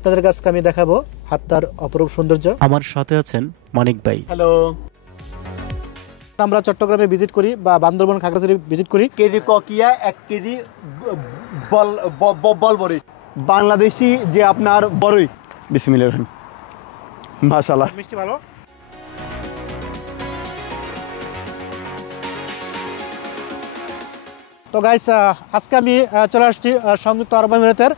আপনাদের কাছে আমি দেখাবো হাত্তার অপরূপ সৌন্দর্য। আমার সাথে আছেন মানিক ভাই। হ্যালো, আমরা চট্টগ্রামে ভিজিট করি বা বান্দরবান খাগড়াছড়ি ভিজিট করি। কেজি ককিয়া 1 কেজি বলবরি বাংলাদেশি যে আপনার বড়ই বিসমিল্লাহির রহমানির মাশাআল্লাহ মিষ্টি ভালো। তো গাইস, আজকে আমি চলে আসছি সংযুক্ত আরব আমিরাতের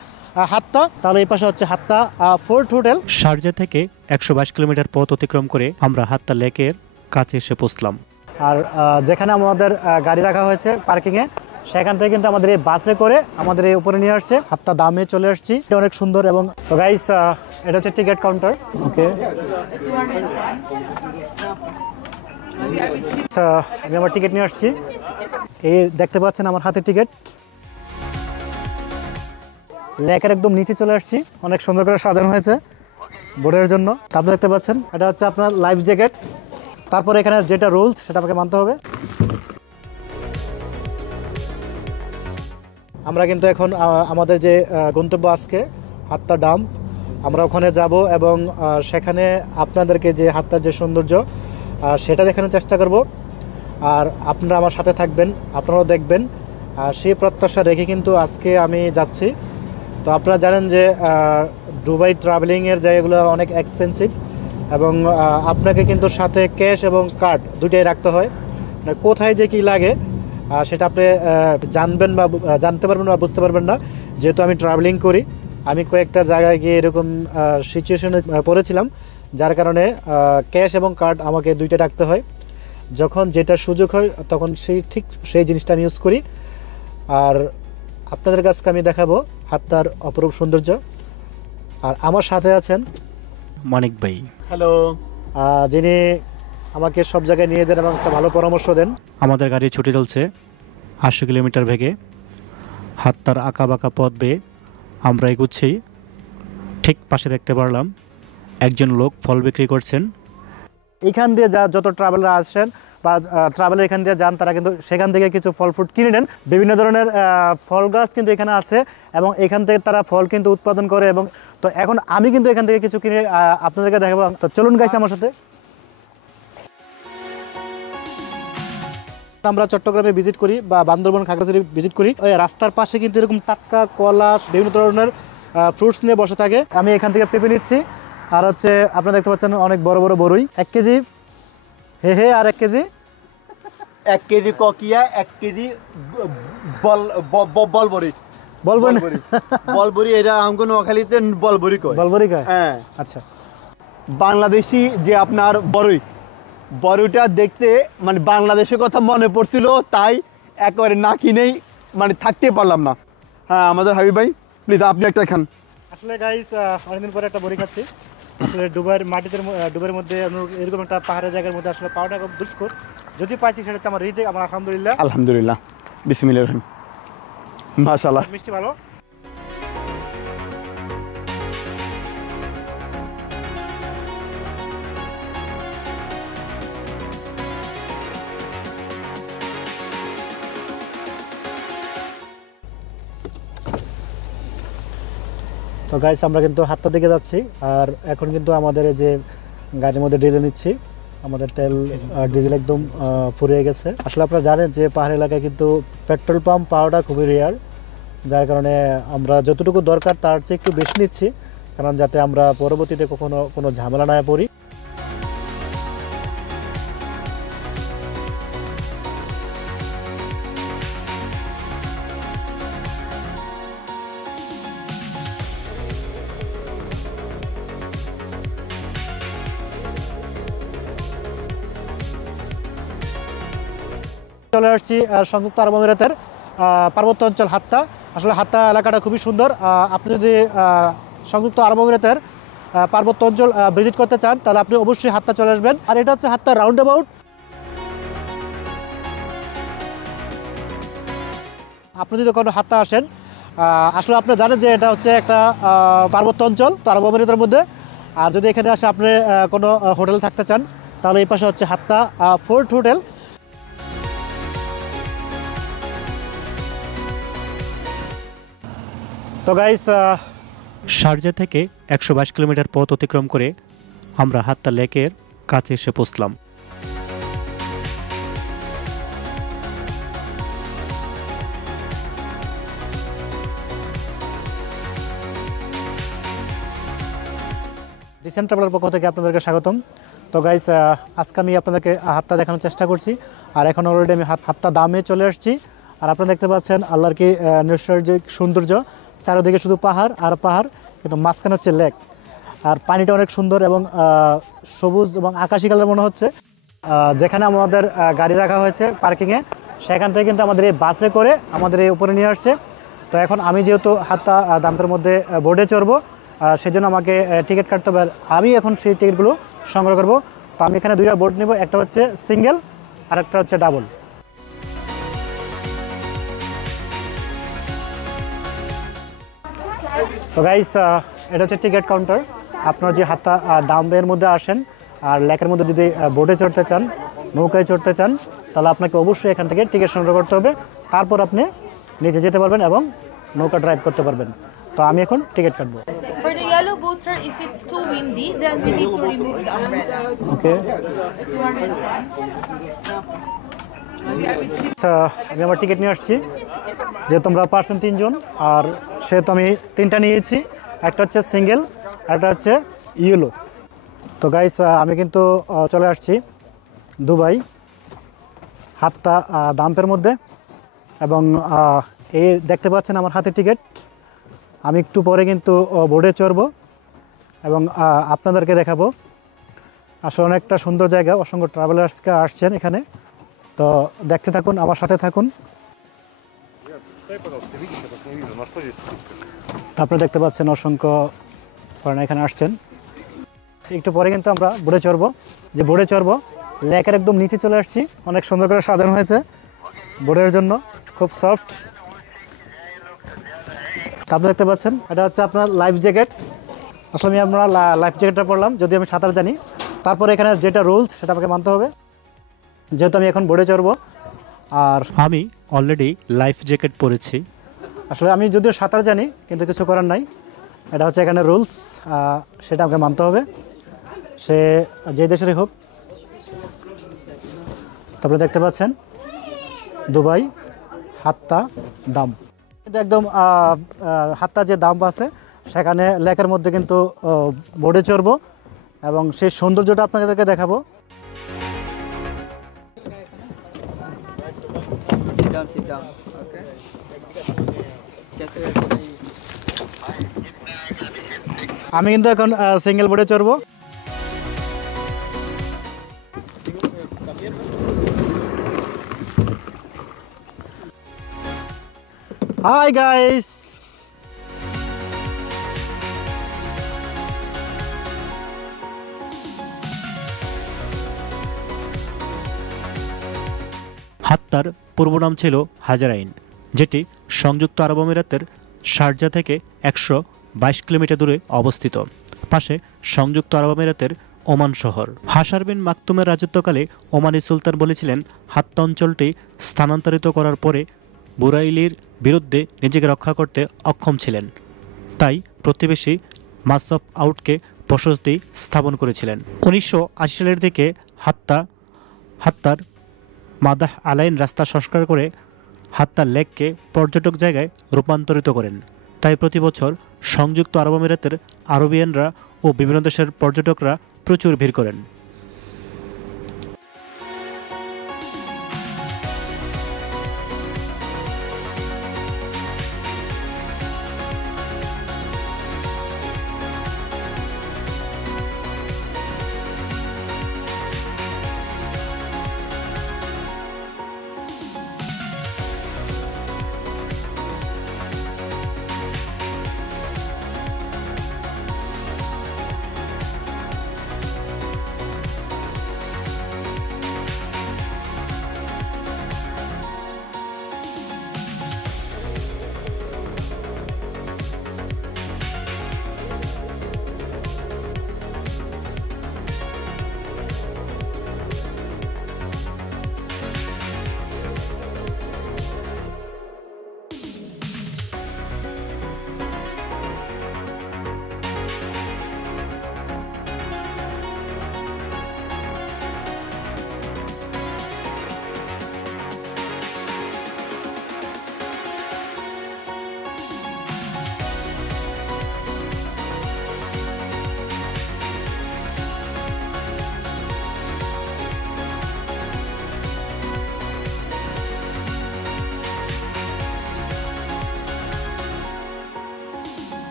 হাত্তা। তাহলে এই পাশে হচ্ছে হাত্তা ফোর্ট হোটেল। শারজা থেকে 122 কিলোমিটার পথ অতিক্রম করে আমরা হাত্তা লেকের কাছে এসে পৌঁছলাম। আর যেখানে আমাদের গাড়ি রাখা হয়েছে পার্কিংয়ে, সেখান থেকে কিন্তু আমাদের এই বাসে করে আমাদের এই উপরে নিয়ে আসছে। হাত্তা দামে চলে আসছি, এটা অনেক সুন্দর। এবং তো গাইস, এটা হচ্ছে টিকিট কাউন্টার। ওকে, আমি আমার টিকিট নিয়ে আসছি। এই দেখতে পাচ্ছেন আমার হাতে টিকিট। লেকের একদম নিচে চলে আসছি, অনেক সুন্দর করে সাজানো হয়েছে বোটের জন্য। আপনি দেখতে পাচ্ছেন এটা হচ্ছে আপনার লাইফ জ্যাকেট। তারপরে এখানে যেটা রুলস সেটা আমাকে মানতে হবে। আমরা কিন্তু এখন আমাদের যে গন্তব্য আজকে হাত্তা ডাম, আমরা ওখানে যাব এবং সেখানে আপনাদেরকে যে হাত্তার যে সৌন্দর্য সেটা দেখানোর চেষ্টা করব। আর আপনারা আমার সাথে থাকবেন, আপনারাও দেখবেন। সেই প্রত্যাশা রেখে কিন্তু আজকে আমি যাচ্ছি। তো আপনারা জানেন যে দুবাই ট্রাভেলিংয়ের জায়গাগুলো অনেক এক্সপেন্সিভ এবং আপনাকে কিন্তু সাথে ক্যাশ এবং কার্ড দুটোই রাখতে হয়। মানে কোথায় যে কী লাগে সেটা আপনি জানবেন বা জানতে পারবেন বা বুঝতে পারবেন না। যেহেতু আমি ট্রাভেলিং করি, আমি কয়েকটা জায়গায় গিয়ে এরকম সিচুয়েশনে পড়েছিলাম, যার কারণে ক্যাশ এবং কার্ড আমাকে দুইটা রাখতে হয়। যখন যেটা সুযোগ হয় তখন সেই জিনিসটা আমি ইউজ করি। আর আপনাদের কাছে আমি দেখাবো হাত্তার অপরূপ সৌন্দর্য। আর আমার সাথে আছেন মানিক ভাই। হ্যালো, যিনি আমাকে সব জায়গায় নিয়ে যান এবং একটা ভালো পরামর্শ দেন। আমাদের গাড়ি ছুটে চলছে 80 কিলোমিটার বেগে। হাত্তার আঁকা বাঁকা পথ বেয়ে আমরা এগুচ্ছি। ঠিক পাশে দেখতে পারলাম একজন লোক ফল বিক্রি করছেন। এখান দিয়ে যত ট্রাভেলার আসেন বা ট্রাভেলার এখান দিয়ে যান, তারা কিন্তু সেখান থেকে কিছু ফল ফ্রুট কিনে নেন। বিভিন্ন ধরনের ফল গাছ কিন্তু এখানে আছে এবং এখান থেকে তারা ফল কিন্তু উৎপাদন করে। এবং তো এখন আমি কিন্তু এখান থেকে কিছু কিনে আপনাদেরকে দেখাবো। তো চলুন গাইস আমার সাথে। আমরা চট্টগ্রামে ভিজিট করি বা বান্দরবান খাগড়াছড়ি ভিজিট করি। ওই রাস্তার পাশে কিন্তু এরকম টাটকা কলা, বিভিন্ন ধরনের ফ্রুটস নিয়ে বসে থাকে। আমি এখান থেকে পেঁপে নিচ্ছি। আর হচ্ছে আপনারা দেখতে পাচ্ছেন অনেক বড় বড় বড়ই। 1 কেজি হে আর 1 কেজি 1 কেজি ককিয়া 1 কেজি বলবরি বলবরি এটা আমগো নোয়াখালীতে বলবরি কয়। বলবরি কয়? হ্যাঁ। আচ্ছা, বাংলাদেশি যে আপনার বড়ইটা দেখতে মানে বাংলাদেশের কথা মনে পড়ছিল, তাই একেবারে না কিনেই মানে থাকতে পারলাম না। হ্যাঁ, আমাদের হাবিব ভাই প্লিজ আপনি একটা খান। আসলে গাইস, অনেকদিন পরে একটা বড়ি খাচ্ছি। আসলে ডুবাইয়ের মধ্যে এরকম একটা পাহাড়ের জায়গার মধ্যে আসলে পাওয়াটা খুব দুষ্কর। যদি পাইছি সেটা হচ্ছে আমার রিজিক। আমার আলহামদুলিল্লাহ আলহামদুলিল্লাহ বিসমিল্লাহির রহমানির মাশাআল্লাহ মিষ্টি ভালো। তো গাইস, আমরা কিন্তু হাত্তা দিকে যাচ্ছি। আর এখন কিন্তু আমাদের এই যে গাড়ির মধ্যে ডিজেল নিচ্ছি। আমাদের ডিজেল একদম ফুরিয়ে গেছে। আসলে আপনারা জানেন যে পাহাড়ি এলাকায় কিন্তু পেট্রোল পাম্প পাওয়াটা খুবই রেয়ার, যার কারণে আমরা যতটুকু দরকার তার চেয়ে একটু বেশি নিচ্ছি, কারণ যাতে আমরা পরবর্তীতে কখনো কোনো ঝামেলা না পড়ি। চলে আসছি সংযুক্ত আরব আমিরাতের পার্বত্য অঞ্চল হাত্তা। আসলে হাত্তা এলাকাটা খুবই সুন্দর। আপনি যদি সংযুক্ত আরব আমিরাতের পার্বত্য অঞ্চল ভিজিট করতে চান তাহলে আপনি অবশ্যই হাত্তা চলে আসবেন। আর এটা হচ্ছে হাত্তা রাউন্ড অ্যাবাউট। আপনি যদি কোনো হাত্তা আসেন, আসলে আপনি জানেন যে এটা হচ্ছে একটা পার্বত্য অঞ্চল তো আরব আমিরাতের মধ্যে। আর যদি এখানে আসে আপনি কোনো হোটেল থাকতে চান তাহলে এই পাশে হচ্ছে হাত্তা ফোর্ট হোটেল। তো গাইস, শারজা থেকে 122 কিলোমিটার পথ অতিক্রম করে আমরা হাত্তা লেকের কাছে এসে পৌঁছলাম। রিসেন্ট ট্রাভেলার পক্ষ থেকে আপনাদেরকে স্বাগতম। তো গাইস, আজকে আমি আপনাদেরকে হাত্তা দেখানোর চেষ্টা করছি, আর এখন অলরেডি আমি হাত্তা দামে চলে আসছি। আর আপনারা দেখতে পাচ্ছেন আল্লাহর কি নৈসর্গিক সৌন্দর্য, চারিদিকে শুধু পাহাড় আর পাহাড়, কিন্তু মাঝখানে হচ্ছে লেক। আর পানিটা অনেক সুন্দর এবং সবুজ এবং আকাশি কালার মনে হচ্ছে। যেখানে আমাদের গাড়ি রাখা হয়েছে পার্কিংয়ে, সেখান থেকে কিন্তু আমাদের এই বাসে করে আমাদের এই উপরে নিয়ে আসছে। তো এখন আমি যেহেতু হাত্তা দামের মধ্যে বোর্ডে চড়বো, সেজন্য আমাকে টিকিট কাটতে হবে। আমি এখন সেই টিকিটগুলো সংগ্রহ করব। তো আমি এখানে দুইটা বোর্ড নেব, একটা হচ্ছে সিঙ্গেল আর একটা হচ্ছে ডাবল। তো গাইস, এটা হচ্ছে টিকিট কাউন্টার। আপনারা যে হাত্তা দামের মধ্যে আসেন আর লেকের মধ্যে যদি বোটে চড়তে চান, নৌকায় চড়তে চান, তাহলে আপনাকে অবশ্যই এখান থেকে টিকিট সংগ্রহ করতে হবে। তারপর আপনি নিচে যেতে পারবেন এবং নৌকা ড্রাইভ করতে পারবেন। তো আমি এখন টিকিট কাটবো। For the yellow boat, sir, if it's too windy, then we need to remove the umbrella. ওকে, 200. আমি আমার টিকিট নিয়ে আসছি। যেহেতু আমরা পার্সন 3 জন, আর সেহেতু আমি 3টা নিয়েছি। একটা হচ্ছে সিঙ্গেল, একটা হচ্ছে ইয়েলো। তো গাইস, আমি কিন্তু চলে আসছি দুবাই হাত্তা দাম্পের মধ্যে, এবং এই দেখতে পাচ্ছেন আমার হাতে টিকিট। আমি একটু পরে কিন্তু বোর্ডে চড়বো এবং আপনাদেরকে দেখাবো। আসলে অনেকটা সুন্দর জায়গা, অসংখ্য ট্রাভেলার্সকে আসছেন এখানে। তো দেখতে থাকুন, আমার সাথে থাকুন। আপনারা দেখতে পাচ্ছেন অসংখ্য ফরেনার এখানে আসছেন। একটু পরে কিন্তু আমরা বোর্ডে চড়বো। যে বোর্ডে চড়বো, লেকের একদম নিচে চলে আসছি। অনেক সুন্দর করে সাজানো হয়েছে বোর্ডের জন্য, খুব সফট। আপনি দেখতে পাচ্ছেন এটা হচ্ছে আপনার লাইফ জ্যাকেট। আসলে আমরা লাইফ জ্যাকেটটা পরলাম, যদি আমি সাঁতার জানি। তারপরে এখানে যেটা রুলস সেটা আমাকে মানতে হবে, যেহেতু আমি এখন বোর্ডে চড়বো। আর আমি অলরেডি লাইফ জ্যাকেট পরেছি। আসলে আমি যদিও সাঁতার জানি, কিন্তু কিছু করার নাই। এটা হচ্ছে এখানে রুলস, সেটা আমাকে মানতে হবে, সে যে দেশেরই হোক। তারপরে দেখতে পাচ্ছেন দুবাই হাত্তা দাম। কিন্তু একদম হাত্তা যে দাম আছে, সেখানে লেকের মধ্যে কিন্তু বোর্ডে চড়বো এবং সেই সৌন্দর্যটা আপনাদেরকে দেখাবো। Sit down. Okay. আমি কিন্তু এখন সিঙ্গেল বোর্ডে চড়বো। হাই গাইস, হাত্তার পূর্ব নাম ছিল হাজারাইন, যেটি সংযুক্ত আরব আমিরাতের শারজা থেকে 122 কিলোমিটার দূরে অবস্থিত। পাশে সংযুক্ত আরব আমিরাতের ওমান শহর। হাসার বিন মাকতুমের রাজত্বকালে ওমানি সুলতান বলেছিলেন, হাত্তা অঞ্চলটি স্থানান্তরিত করার পরে বুরাইলির বিরুদ্ধে নিজেকে রক্ষা করতে অক্ষম ছিলেন, তাই প্রতিবেশী মাসফ আউটকে বসতি স্থাপন করেছিলেন। 1980 সালের দিকে হাত্তার মাদাহ আলাইন রাস্তা সংস্কার করে হাত্তা লেককে পর্যটক জায়গায় রূপান্তরিত করেন। তাই প্রতি বছর সংযুক্ত আরব আমিরাতের আরবিয়ানরা ও বিভিন্ন দেশের পর্যটকরা প্রচুর ভিড় করেন।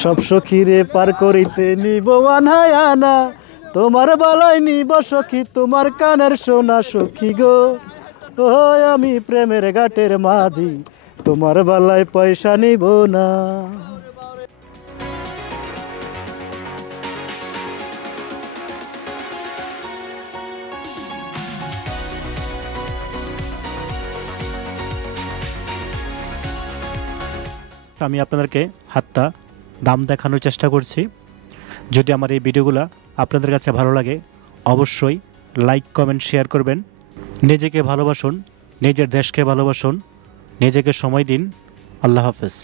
সব সখীরে পার করিতে নিব আনায় আনা, তোমার বালাই নিব সখী, তোমার কানের সোনা সখী গো। ও আমি প্রেমের ঘাটের মাঝি, তোমার বালায় পয়সা নিব না। আমি আপনাদেরকে হাতটা দাম দেখানোর চেষ্টা করছি। যদি আমার এই ভিডিওগুলো আপনাদের কাছে ভালো লাগে অবশ্যই লাইক কমেন্ট শেয়ার করবেন। নিজেকে ভালোবাসুন, নিজের দেশকে ভালোবাসুন, নিজেকে সময় দিন। আল্লাহ হাফেজ।